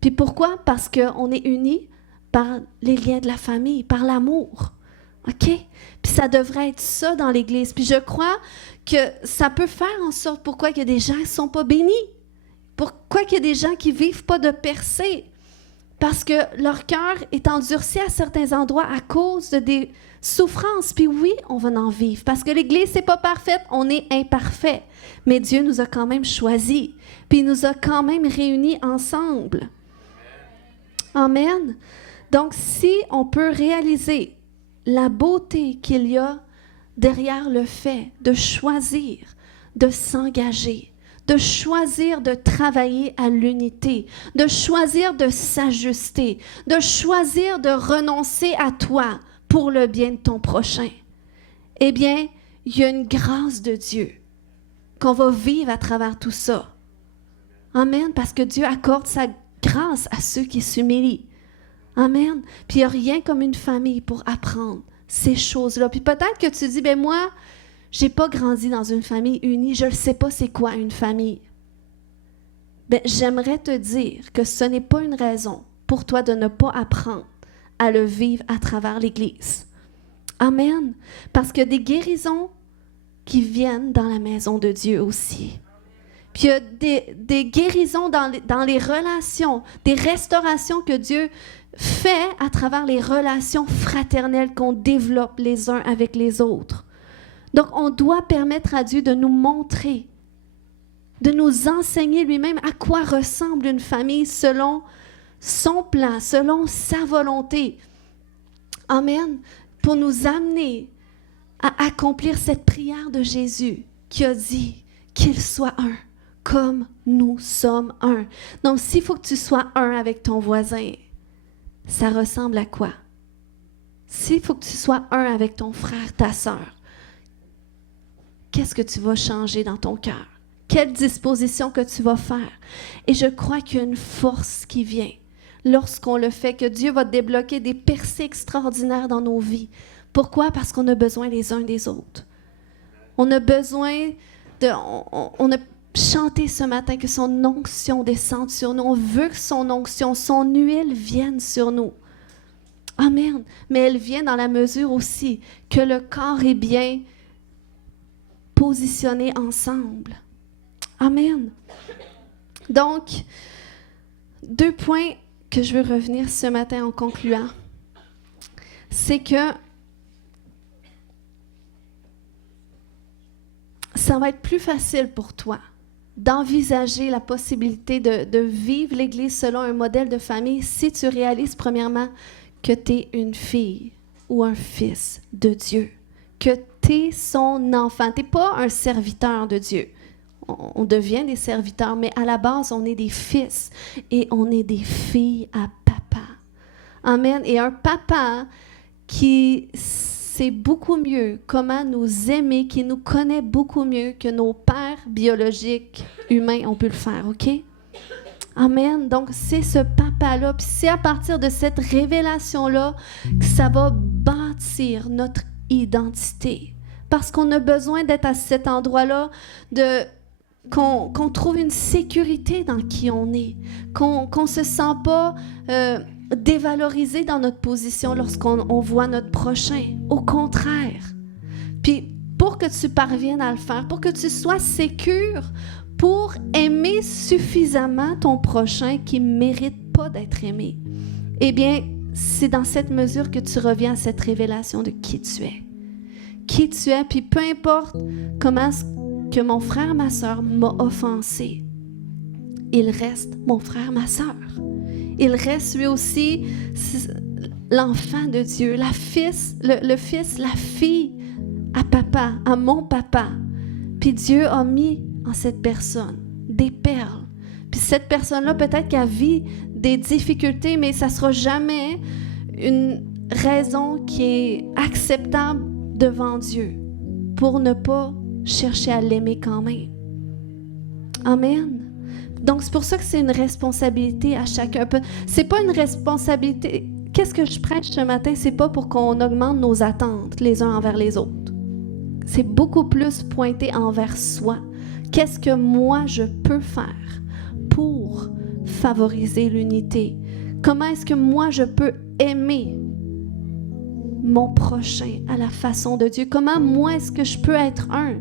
Puis pourquoi? Parce qu'on est unis par les liens de la famille, par l'amour. OK? Puis ça devrait être ça dans l'Église. Puis je crois que ça peut faire en sorte pourquoi il y a des gens qui ne sont pas bénis. Pourquoi il y a des gens qui ne vivent pas de percée? Parce que leur cœur est endurci à certains endroits à cause de des souffrances. Puis oui, on va en vivre. Parce que l'Église, c'est pas parfaite, on est imparfait. Mais Dieu nous a quand même choisis. Puis il nous a quand même réunis ensemble. Amen. Donc, si on peut réaliser la beauté qu'il y a derrière le fait de choisir, de s'engager, de choisir de travailler à l'unité, de choisir de s'ajuster, de choisir de renoncer à toi pour le bien de ton prochain, eh bien, il y a une grâce de Dieu qu'on va vivre à travers tout ça. Amen, parce que Dieu accorde sa grâce à ceux qui s'humilient. Amen. Puis il n'y a rien comme une famille pour apprendre ces choses-là. Puis peut-être que tu dis, ben moi, j'ai pas grandi dans une famille unie, je ne sais pas c'est quoi une famille. Ben, j'aimerais te dire que ce n'est pas une raison pour toi de ne pas apprendre à le vivre à travers l'Église. Amen. Parce qu'il y a des guérisons qui viennent dans la maison de Dieu aussi. Puis il y a des guérisons dans les relations, des restaurations que Dieu fait à travers les relations fraternelles qu'on développe les uns avec les autres. Donc, on doit permettre à Dieu de nous montrer, de nous enseigner lui-même à quoi ressemble une famille selon son plan, selon sa volonté. Amen. Pour nous amener à accomplir cette prière de Jésus qui a dit qu'il soit un, comme nous sommes un. Donc, s'il faut que tu sois un avec ton voisin, ça ressemble à quoi? S'il faut que tu sois un avec ton frère, ta sœur, qu'est-ce que tu vas changer dans ton cœur? Quelle disposition que tu vas faire? Et je crois qu'il y a une force qui vient lorsqu'on le fait, que Dieu va débloquer des percées extraordinaires dans nos vies. Pourquoi? Parce qu'on a besoin les uns des autres. On a besoin on a chanté ce matin que son onction descende sur nous. On veut que son onction, son huile vienne sur nous. Amen. Mais elle vient dans la mesure aussi que le corps est bien positionnés ensemble. Amen. Donc, 2 points que je veux revenir ce matin en concluant, c'est que ça va être plus facile pour toi d'envisager la possibilité de vivre l'Église selon un modèle de famille si tu réalises premièrement que tu es une fille ou un fils de Dieu, que tu es son enfant. Tu n'es pas un serviteur de Dieu. On devient des serviteurs, mais à la base, on est des fils et on est des filles à papa. Amen. Et un papa qui sait beaucoup mieux comment nous aimer, qui nous connaît beaucoup mieux que nos pères biologiques humains ont pu le faire, OK? Amen. Donc, c'est ce papa-là. Puis c'est à partir de cette révélation-là que ça va bâtir notre identité. Parce qu'on a besoin d'être à cet endroit-là, qu'on trouve une sécurité dans qui on est, qu'on ne se sent pas dévaloriser dans notre position lorsqu'on voit notre prochain. Au contraire. Puis, pour que tu parviennes à le faire, pour que tu sois sécure, pour aimer suffisamment ton prochain qui ne mérite pas d'être aimé, eh bien, c'est dans cette mesure que tu reviens à cette révélation de qui tu es. Qui tu es, puis peu importe comment que mon frère, ma sœur m'a offensé, il reste mon frère, ma sœur. Il reste lui aussi l'enfant de Dieu, le fils, la fille à papa, à mon papa. Puis Dieu a mis en cette personne des perles. Puis cette personne-là, peut-être qu'elle vit des difficultés, mais ça ne sera jamais une raison qui est acceptable devant Dieu pour ne pas chercher à l'aimer quand même. Amen. Donc, c'est pour ça que c'est une responsabilité à chacun. C'est pas une responsabilité. Qu'est-ce que je prêche ce matin? C'est pas pour qu'on augmente nos attentes les uns envers les autres. C'est beaucoup plus pointé envers soi. Qu'est-ce que moi je peux faire pour favoriser l'unité? Comment est-ce que moi je peux aimer mon prochain à la façon de Dieu? Comment moi est-ce que je peux être un?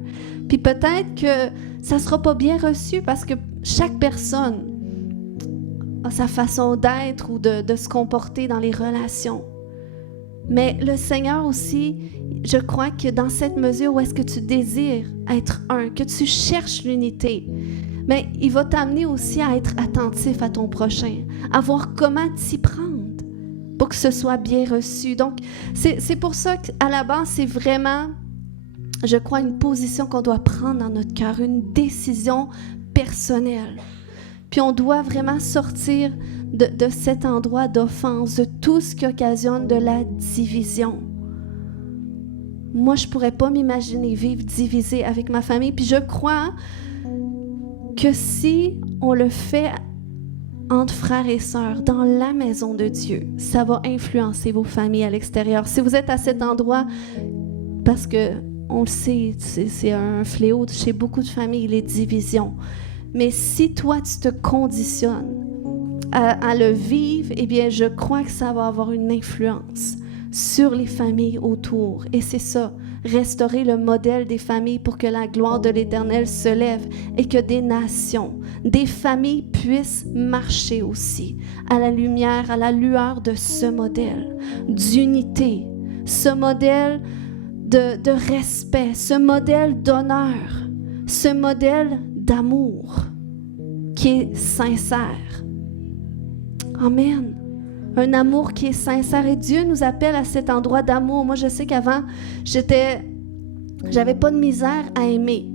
Puis peut-être que ça ne sera pas bien reçu parce que chaque personne a sa façon d'être ou de se comporter dans les relations. Mais le Seigneur aussi, je crois que dans cette mesure où est-ce que tu désires être un, que tu cherches l'unité, mais il va t'amener aussi à être attentif à ton prochain, à voir comment t'y prendre pour que ce soit bien reçu. Donc, c'est pour ça qu'à la base, c'est vraiment, je crois, une position qu'on doit prendre dans notre cœur, une décision personnelle. Puis on doit vraiment sortir de cet endroit d'offense, de tout ce qui occasionne de la division. Moi, je ne pourrais pas m'imaginer vivre divisée avec ma famille. Puis je crois que si on le fait entre frères et sœurs dans la maison de Dieu, ça va influencer vos familles à l'extérieur. Si vous êtes à cet endroit, parce que on le sait, c'est un fléau chez beaucoup de familles, les divisions. Mais si toi, tu te conditionnes à le vivre, eh bien, je crois que ça va avoir une influence sur les familles autour. Et c'est ça, restaurer le modèle des familles pour que la gloire de l'Éternel se lève et que des nations, des familles puissent marcher aussi à la lumière, à la lueur de ce modèle d'unité, ce modèle de respect, ce modèle d'honneur, ce modèle d'amour qui est sincère. Amen. Un amour qui est sincère. Et Dieu nous appelle à cet endroit d'amour. Moi, je sais qu'avant, j'avais pas de misère à aimer.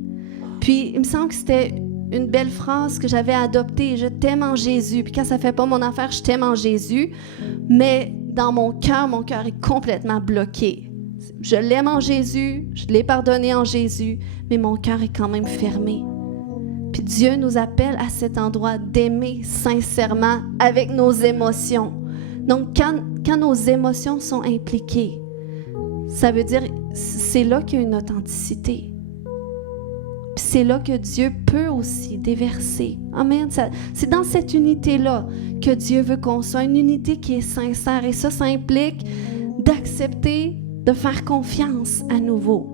Puis, il me semble que c'était une belle phrase que j'avais adoptée. Je t'aime en Jésus. Puis quand ça fait pas mon affaire, je t'aime en Jésus. Mais dans mon cœur est complètement bloqué. Je l'aime en Jésus, je l'ai pardonné en Jésus, mais mon cœur est quand même fermé. Puis Dieu nous appelle à cet endroit d'aimer sincèrement avec nos émotions. Donc, quand nos émotions sont impliquées, ça veut dire c'est là qu'il y a une authenticité. Puis c'est là que Dieu peut aussi déverser. Amen. C'est dans cette unité-là que Dieu veut qu'on soit, une unité qui est sincère. Et ça implique d'accepter de faire confiance à nouveau,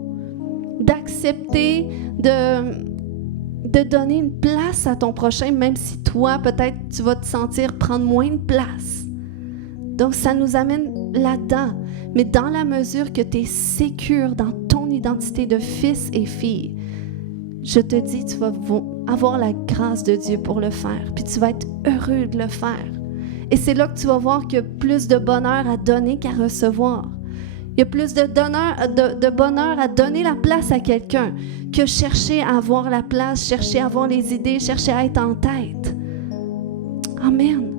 d'accepter de donner une place à ton prochain, même si toi, peut-être, tu vas te sentir prendre moins de place. Donc, ça nous amène là-dedans. Mais dans la mesure que tu es sécure dans ton identité de fils et fille, je te dis, tu vas avoir la grâce de Dieu pour le faire. Puis tu vas être heureux de le faire. Et c'est là que tu vas voir qu'il y a plus de bonheur à donner qu'à recevoir. Il y a plus de bonheur à donner la place à quelqu'un que chercher à avoir la place, chercher à avoir les idées, chercher à être en tête. Amen.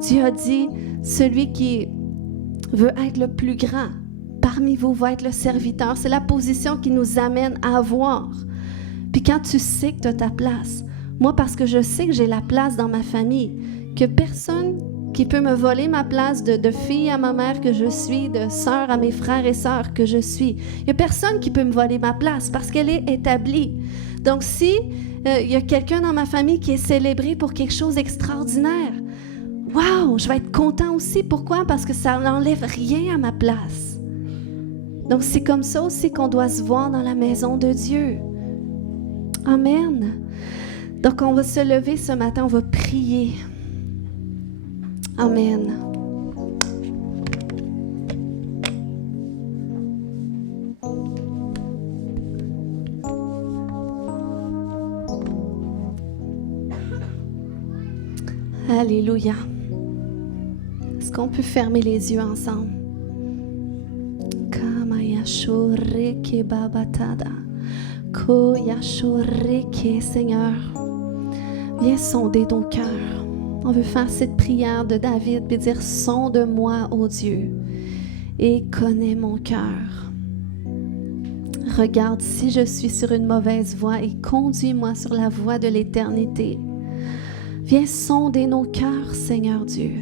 Dieu a dit, celui qui veut être le plus grand parmi vous va être le serviteur. C'est la position qui nous amène à avoir. Puis quand tu sais que tu as ta place, moi parce que je sais que j'ai la place dans ma famille, que personne qui peut me voler ma place de fille à ma mère que je suis, de sœur à mes frères et sœurs que je suis. Il n'y a personne qui peut me voler ma place parce qu'elle est établie. Donc si il y a quelqu'un dans ma famille qui est célébré pour quelque chose d'extraordinaire, wow, je vais être content aussi. Pourquoi? Parce que ça n'enlève rien à ma place. Donc, c'est comme ça aussi qu'on doit se voir dans la maison de Dieu. Amen. Donc, on va se lever ce matin, on va prier. Amen. Alléluia. Est-ce qu'on peut fermer les yeux ensemble? Kamayashoreke babatada. Koyashoreke, Seigneur. Viens sonder ton cœur. On veut faire cette prière de David et dire: sonde-moi, ô Dieu, et connais mon cœur. Regarde si je suis sur une mauvaise voie et conduis-moi sur la voie de l'éternité. Viens sonder nos cœurs, Seigneur Dieu.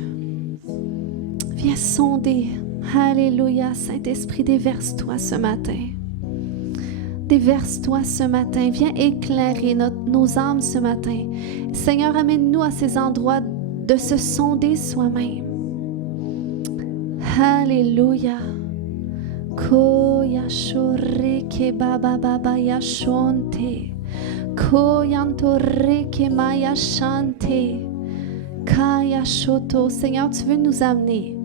Viens sonder. Alléluia, Saint-Esprit, déverse-toi ce matin. Déverse-toi ce matin. Viens éclairer nos âmes ce matin. Seigneur, amène-nous à ces endroits de se sonder soi-même. Alléluia. Koyashoreke baba baba yashonte. Koyantoreke maya shante. Kayashoto. Seigneur, tu veux nous amener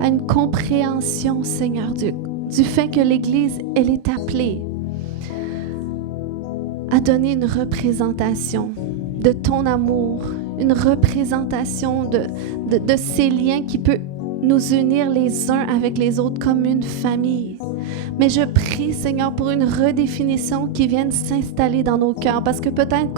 à une compréhension, Seigneur, du fait que l'Église, elle est appelée à donner une représentation de ton amour, une représentation de ces liens qui peuvent nous unir les uns avec les autres comme une famille. Mais je prie, Seigneur, pour une redéfinition qui vienne s'installer dans nos cœurs, parce que peut-être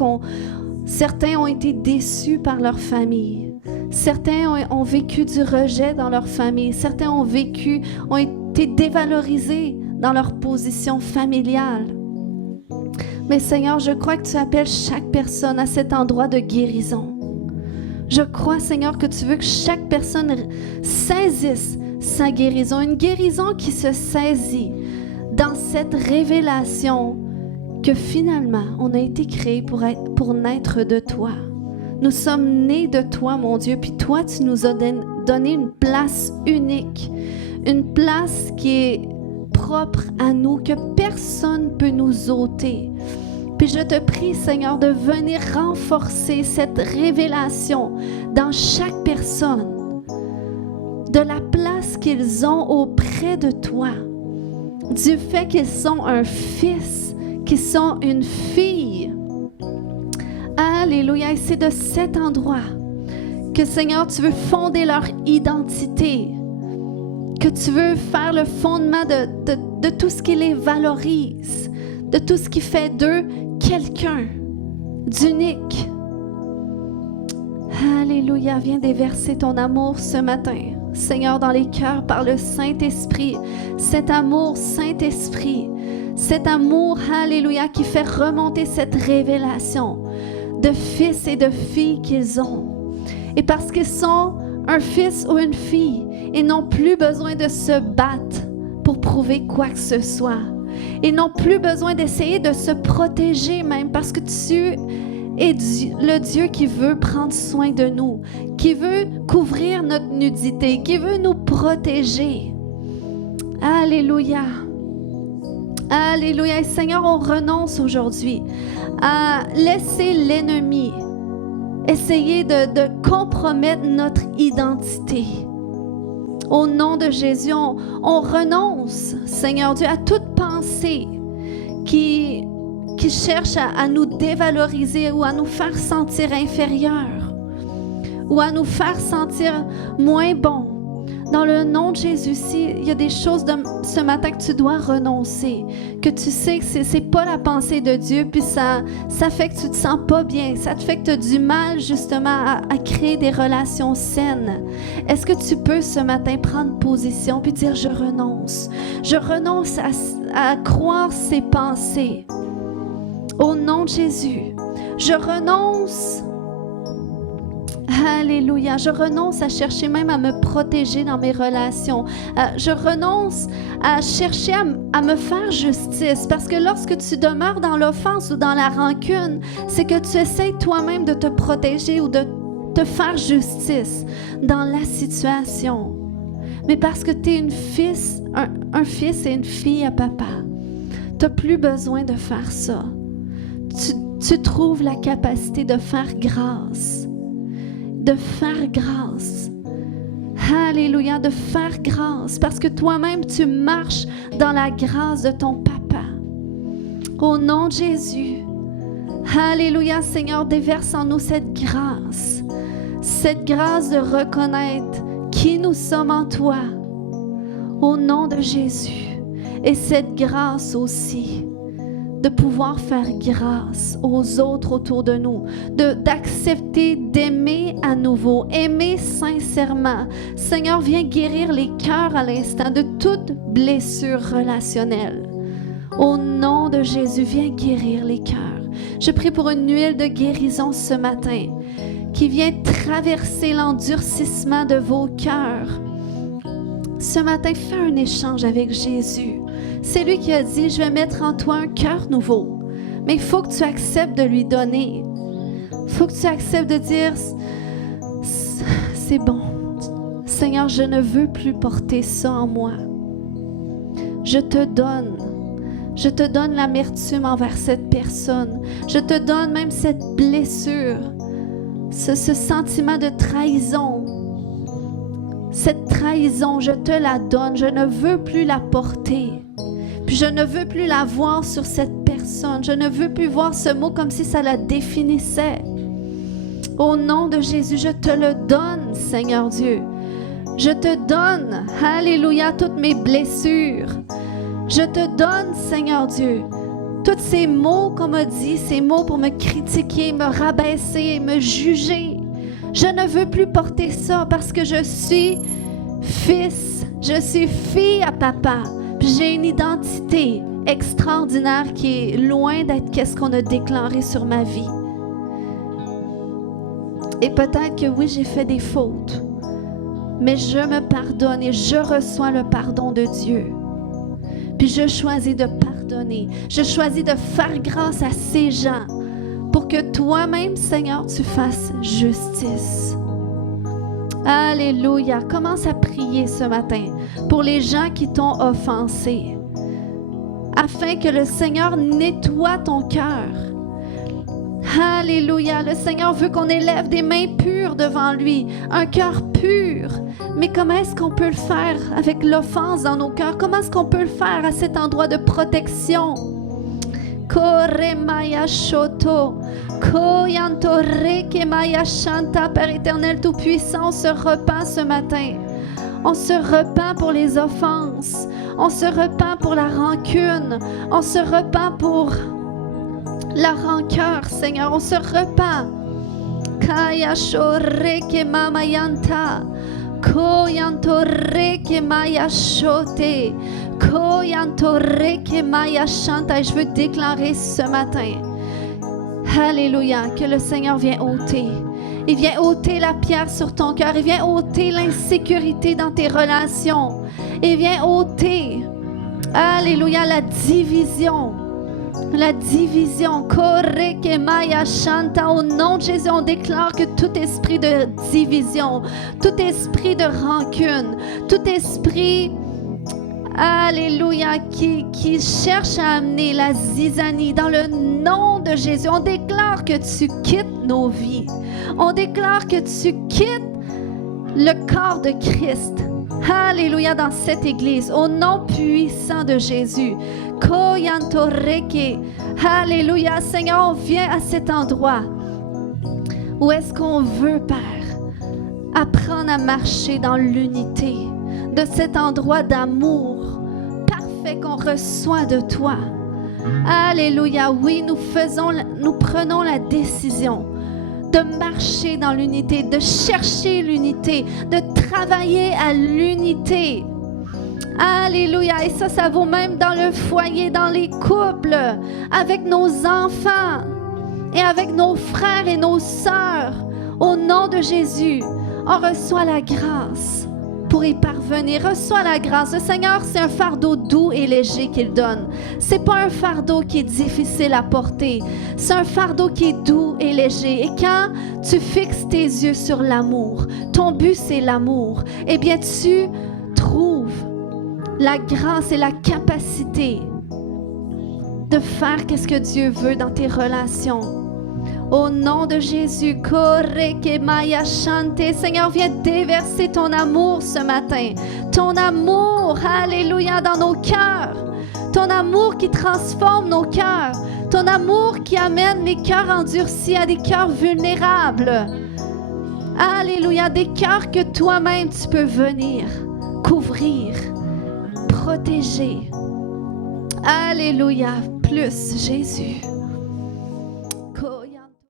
certains ont été déçus par leur famille. Certains ont vécu du rejet dans leur famille. Certains ont été dévalorisés dans leur position familiale. Mais Seigneur, je crois que tu appelles chaque personne à cet endroit de guérison. Je crois, Seigneur, que tu veux que chaque personne saisisse sa guérison. Une guérison qui se saisit dans cette révélation que finalement, on a été créé pour naître de toi. Nous sommes nés de toi, mon Dieu, puis toi, tu nous as donné une place unique, une place qui est propre à nous, que personne ne peut nous ôter. Puis je te prie, Seigneur, de venir renforcer cette révélation dans chaque personne, de la place qu'ils ont auprès de toi, du fait qu'ils sont un fils, qu'ils sont une fille. Alléluia, et c'est de cet endroit que, Seigneur, tu veux fonder leur identité, que tu veux faire le fondement de tout ce qui les valorise, de tout ce qui fait d'eux quelqu'un d'unique. Alléluia, viens déverser ton amour ce matin, Seigneur, dans les cœurs par le Saint-Esprit. Cet amour, Saint-Esprit, cet amour, alléluia, qui fait remonter cette révélation de fils et de filles qu'ils ont. Et parce qu'ils sont un fils ou une fille, ils n'ont plus besoin de se battre pour prouver quoi que ce soit. Ils n'ont plus besoin d'essayer de se protéger même, parce que tu es le Dieu qui veut prendre soin de nous, qui veut couvrir notre nudité, qui veut nous protéger. Alléluia. Alléluia. Et Seigneur, on renonce aujourd'hui à laisser l'ennemi essayer de compromettre notre identité. Au nom de Jésus, on renonce, Seigneur Dieu, à toute pensée qui cherche à nous dévaloriser ou à nous faire sentir inférieurs ou à nous faire sentir moins bons. Dans le nom de Jésus, il y a des choses ce matin que tu dois renoncer, que tu sais que c'est pas la pensée de Dieu, puis ça fait que tu te sens pas bien, ça te fait que tu as du mal justement à créer des relations saines. Est-ce que tu peux ce matin prendre position puis dire: je renonce à croire ces pensées. Au nom de Jésus, je renonce. Alléluia. Je renonce à chercher même à me protéger dans mes relations. Je renonce à chercher à me faire justice, parce que lorsque tu demeures dans l'offense ou dans la rancune, c'est que tu essaies toi-même de te protéger ou de te faire justice dans la situation, mais parce que tu es un fils et une fille à papa. Tu n'as plus besoin de faire ça. Tu trouves la capacité de faire grâce. De faire grâce. Alléluia, de faire grâce. Parce que toi-même, tu marches dans la grâce de ton papa. Au nom de Jésus. Alléluia, Seigneur, déverse en nous cette grâce. Cette grâce de reconnaître qui nous sommes en toi. Au nom de Jésus. Et cette grâce aussi de pouvoir faire grâce aux autres autour de nous, d'accepter d'aimer à nouveau, aimer sincèrement. Seigneur, viens guérir les cœurs à l'instant de toute blessure relationnelle. Au nom de Jésus, viens guérir les cœurs. Je prie pour une huile de guérison ce matin qui vient traverser l'endurcissement de vos cœurs. Ce matin, fais un échange avec Jésus. C'est lui qui a dit, je vais mettre en toi un cœur nouveau. Mais il faut que tu acceptes de lui donner. Il faut que tu acceptes de dire, c'est bon. Seigneur, je ne veux plus porter ça en moi. Je te donne l'amertume envers cette personne. Je te donne même cette blessure, ce sentiment de trahison. Cette trahison, je te la donne. Je ne veux plus la porter. Puis je ne veux plus la voir sur cette personne. Je ne veux plus voir ce mot comme si ça la définissait. Au nom de Jésus, je te le donne, Seigneur Dieu. Je te donne, alléluia, toutes mes blessures. Je te donne, Seigneur Dieu, tous ces mots qu'on m'a dit, ces mots pour me critiquer, me rabaisser, me juger. Je ne veux plus porter ça parce que je suis fils, je suis fille à papa. Puis j'ai une identité extraordinaire qui est loin d'être qu'est-ce qu'on a déclaré sur ma vie. Et peut-être que oui, j'ai fait des fautes, mais je me pardonne et je reçois le pardon de Dieu. Puis je choisis de pardonner, je choisis de faire grâce à ces gens pour que toi-même, Seigneur, tu fasses justice. Alléluia. Commence à prier ce matin pour les gens qui t'ont offensé, afin que le Seigneur nettoie ton cœur. Alléluia. Le Seigneur veut qu'on élève des mains pures devant lui, un cœur pur. Mais comment est-ce qu'on peut le faire avec l'offense dans nos cœurs? Comment est-ce qu'on peut le faire à cet endroit de protection? Koremaya shoto, koyantore maya shanta. Père éternel tout-puissant, on se repent ce matin. On se repent pour les offenses. On se repent pour la rancune. On se repent pour la rancœur, Seigneur. On se repent. Kaya shore mama yanta. Koyantore maya shote. Et je veux déclarer ce matin, alléluia, que le Seigneur vient ôter. Il vient ôter la pierre sur ton cœur. Il vient ôter l'insécurité dans tes relations. Il vient ôter, alléluia, la division. La division. Au nom de Jésus, on déclare que tout esprit de division, tout esprit de rancune, tout esprit, alléluia, qui cherche à amener la zizanie, dans le nom de Jésus, on déclare que tu quittes nos vies. On déclare que tu quittes le corps de Christ. Alléluia, dans cette église, au nom puissant de Jésus. Alléluia, Seigneur, on vient à cet endroit où est-ce qu'on veut, Père, apprendre à marcher dans l'unité de cet endroit d'amour parfait qu'on reçoit de toi. Alléluia, oui, nous prenons la décision de marcher dans l'unité, de chercher l'unité, de travailler à l'unité. Alléluia, et ça vaut même dans le foyer, dans les couples, avec nos enfants et avec nos frères et nos sœurs. Au nom de Jésus, on reçoit la grâce pour y parvenir. Reçois la grâce. Le Seigneur, c'est un fardeau doux et léger qu'il donne. C'est pas un fardeau qui est difficile à porter. C'est un fardeau qui est doux et léger. Et quand tu fixes tes yeux sur l'amour, ton but c'est l'amour, eh bien tu trouves la grâce et la capacité de faire qu'est-ce que Dieu veut dans tes relations. Au nom de Jésus, Seigneur, viens déverser ton amour ce matin. Ton amour, alléluia, dans nos cœurs. Ton amour qui transforme nos cœurs. Ton amour qui amène les cœurs endurcis à des cœurs vulnérables. Alléluia, des cœurs que toi-même tu peux venir couvrir, protéger. Alléluia, plus Jésus.